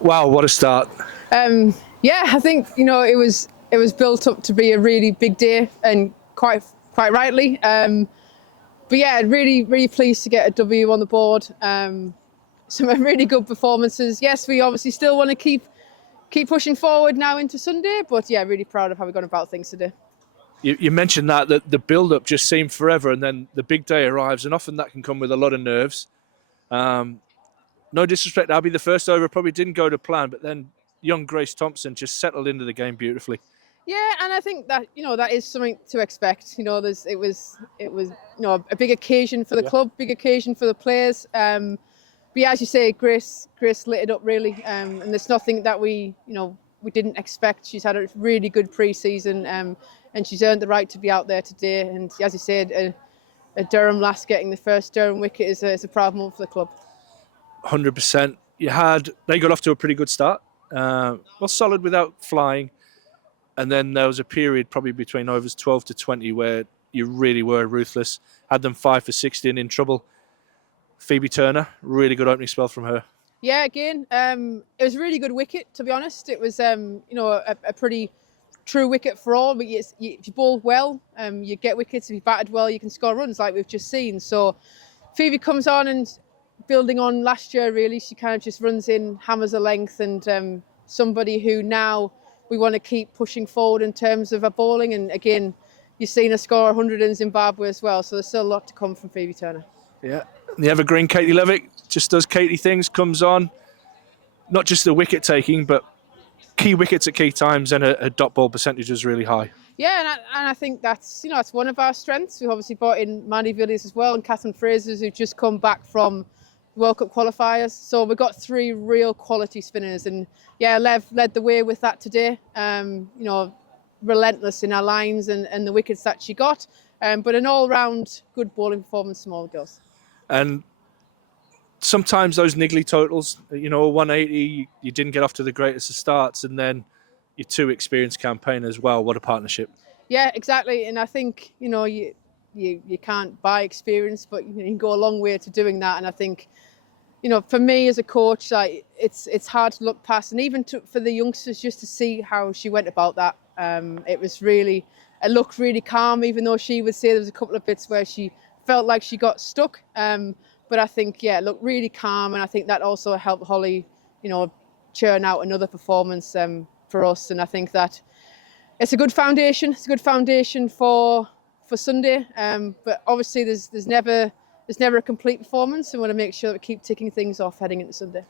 Wow, what a start. Yeah, I think it was built up to be a really big day, and quite rightly. But yeah, really pleased to get a W on the board. Some really good performances. Yes, we obviously still want to keep pushing forward now into Sunday, but yeah, really proud of how we've gone about things today. You mentioned that the build-up just seemed forever, and then the big day arrives, and often that can come with a lot of nerves. No disrespect, Abby, the first over probably didn't go to plan, but then young Grace Thompson just settled into the game beautifully. Yeah, and I think that that is something to expect. It was a big occasion for the club, big occasion for the players. But yeah, as you say, Grace lit it up really, and there's nothing that we didn't expect. She's had a really good pre-season, and she's earned the right to be out there today. And as you said, a Durham lass getting the first Durham wicket is a proud moment for the club. 100%. They got off to a pretty good start. Well, solid without flying. And then there was a period probably between overs 12 to 20 where you really were ruthless. Had them 5 for 60 and in trouble. Phoebe Turner, really good opening spell from her. Yeah, again, it was a really good wicket, to be honest. It was, a pretty true wicket for all. But if you bowl well, you get wickets. If you batted well, you can score runs like we've just seen. So Phoebe comes on and building on last year, really, she kind of just runs in, hammers a length, and somebody who now we want to keep pushing forward in terms of her bowling. And again, you've seen her score 100 in Zimbabwe as well. So there's still a lot to come from Phoebe Turner. Yeah. The evergreen Katie Levick just does Katie things, comes on. Not just the wicket taking, but key wickets at key times, and her dot ball percentage was really high. Yeah, and I think that's it's one of our strengths. We've obviously brought in Mandy Villiers as well, and Catherine Fraser, who's just come back from World Cup qualifiers. So we've got 3 real quality spinners, and yeah, Lev led the way with that today. Relentless in our lines and the wickets that she got, but an all-round good bowling performance from all the girls. And sometimes those niggly totals, a 180, you didn't get off to the greatest of starts, and then your 2 experienced campaign as well. What a partnership. Yeah, exactly. And I think, you can't buy experience, but you can go a long way to doing that. And I think, for me as a coach, like it's hard to look past, and even for the youngsters, just to see how she went about that. It looked really calm, even though she would say there was a couple of bits where she felt like she got stuck. But I think, it looked really calm, and I think that also helped Holly, churn out another performance for us. And I think that it's a good foundation. It's a good foundation for Sunday. But obviously, there's never a complete performance, and we want to make sure that we keep ticking things off heading into Sunday.